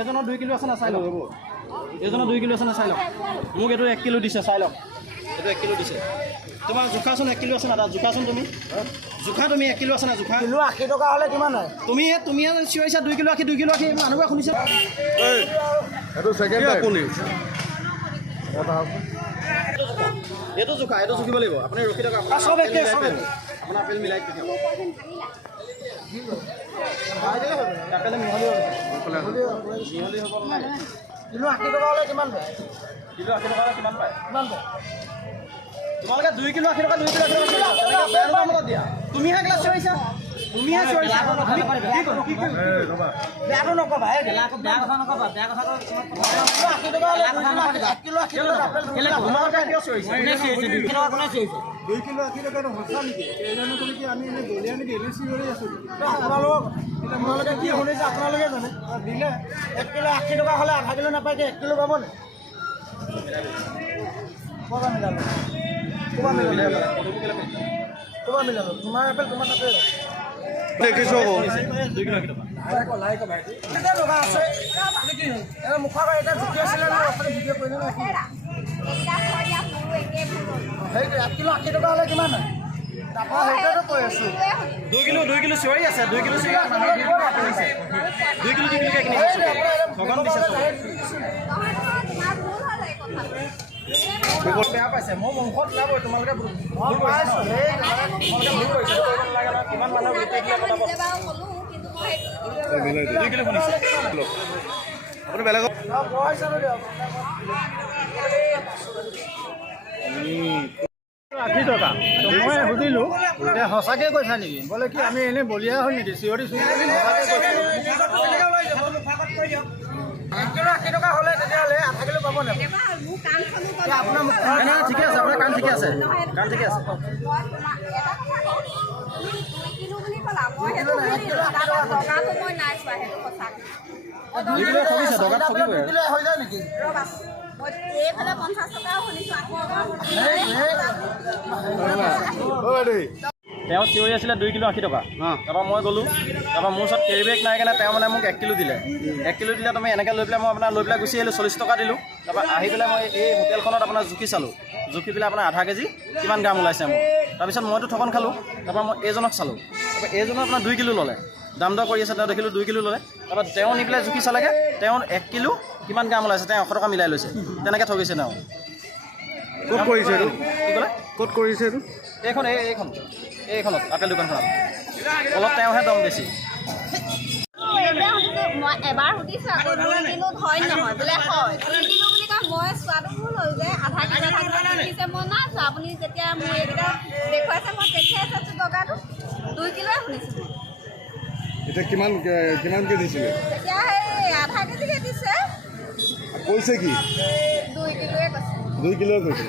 এজনৰ 2 কিলো আছে না চাই লওক এজনৰ 2 কিলো আছে না চাই লওক মোক এইটো 1 কিলো দিছে চাই লওক এইটো 1 কিলো দিছে তোমাৰ জোখাচোন 1 কিলো আছে না জোখাচোন তুমি জোখা তুমি 1 কিলো আছে না জোখা কিলো 80 টকা হলে কিমান হয় তুমি চিঞৰিছা 2 কিলো 80 2 কিলো 80 মানুহবা শুনিছে এইটো সেকেন্ড টাইম আপুনি এইটো জোখা এইটো জুখিব লাগিব আপুনি ৰখি থাকক সব একে সব আপোনাৰ আপেল মিলাই দিয়ক আপেল মিহলি হ'ব কিলো 80 টকা হলে কিমান পায় কিলো 80 টকা কিমান পায় কিমান পায় তোমালোকে 2 কিলো 80 টকা 2 কিলো 80 টকা তেনেকৈ বেয়া দামত দিয়া তুমিহে ক্লাছ কৰিছা তুমিহে কৰিছা কি ৰবা বেয়াটো নকবা হে বেয়া কথা নকবা বেয়া কথা 80 টকা হলে 1 কিলো 80 টকা আপেল তোমালোকে কিয় কৰিছা 2 কিলো কোনে চইছে 2 কিলো 80 টকা হসা নেকি এজনে তুমি কি আমি এনে দলিয়া নেকি এনে চিঞৰি আছো আপোনালোকে কি শুনিছে আপোনালোকে জানে দিলে 1 কিলো 80 টকা হলে আধা কিলো নাপায় কি 1 কিলো পাব নে কবা মিলালো কবা মিলালো তোমাৰ আপেল তোমাৰ তাতে দেখিছো আকৌ 2 কিলো 80 টকা লাইক ভাই এটা লগা আছে কি এটা মুখা এটা ভিডিও ছিল না আপুনি ভিডিও কৰিলে না সেই 1 কিলো 80 টকা হলে কিমান হয় তাপা হেইটো কৈ আছো 2 কিলো চিঞৰি আছে 2 কিলো চিঞৰি মানুহে দিব পাতিছে 2 কিলো কে কিনি আছে ভগৱান দিছে বহুত বেয়া পাইছে মই মুখত লাভ তোমালোকে ভুল কৰিছা তোমালোকে ভুল কৰিছা কৰিব নালাগে না কিমান মানুহ বিক্ৰী দিয়া কথা বল 2 কিলো শুনিছে আপুনি বেলেগ পইচা দিয়ক 80 টকা মই সুধিলো যে সঁচাকে কৈছা নেকি বলে কি আমি এনে বলিয়া হয় নেকি চিঞৰি চিঞৰি সঁচাকে কৈছো 1 কিলো 80 টকা হলে তেতিয়াহলে আধা কিলো পাব নে আপোনাৰ মুখ না ঠিকে আছে আপোনাৰ কাম ঠিকে আছে কাম ঠিকে আছে হৈ যায় নেকি তেওঁ চিঞৰি আছিলে 2 কিলো 80 টকা তাৰপৰা মই গ'লোঁ তাৰপৰা মোৰ ওচৰত কেৰি বেগ নাই কাৰণে তেওঁ মানে মোক 1 কিলো দিলে 1 কিলো দিলে তুমি এনেকৈ লৈ পেলাই মই আপোনাৰ লৈ পেলাই গুচি আহিলোঁ 40 টকা দিলোঁ তাৰপৰা আহি পেলাই মই এই হোটেলখনত আপোনাৰ জুখি চালোঁ জুখি পেলাই আপোনাৰ আধা কেজি কিমান গ্ৰাম ওলাইছে মোৰ তাৰপিছত মইতো ঠগন খালোঁ তাৰপৰা মই এইজনক চালোঁ তাৰপৰা এইজনৰ আপোনাৰ 2 কিলো ল'লে দাম দৰ কৰি আছে তেওঁ দেখিলোঁ 2 কিলো ল'লে তাৰপৰা তেওঁ নি পেলাই জুখি চালেগৈ তেওঁ 1 কিলো কিমান গ্ৰাম ওলাইছে তেওঁ 100 টকা মিলাই লৈছে তেনেকৈ ঠগিছে তেওঁ ক'ত কৰিছে এইটো কি ক'লে ক'ত কৰিছে এইটো এইখনত আপেল দোকানখনত অলপ তেওঁহে দম বেছি মই এবাৰ সুধিছোঁ আকৌ 2 কিলো হয় নহয় বোলে হয় 2 কিলো বুলি কয় মই চোৱাটো ভুল হ'ল যে আধা কিলো দেখিছে মই নাই চোৱা আপুনি যেতিয়া মোৰ এইকেইটা দেখুৱাইছে মই দেখিয়ে চাইছোঁ টকাটো 2 কিলোৱে শুনিছোঁ এতিয়া কিমানকে দিছিলে এতিয়া সেই আধা কেজিকে দিছে কৈছে কি 2 কিলোৱে কৈছে 2 কিলো কৈছে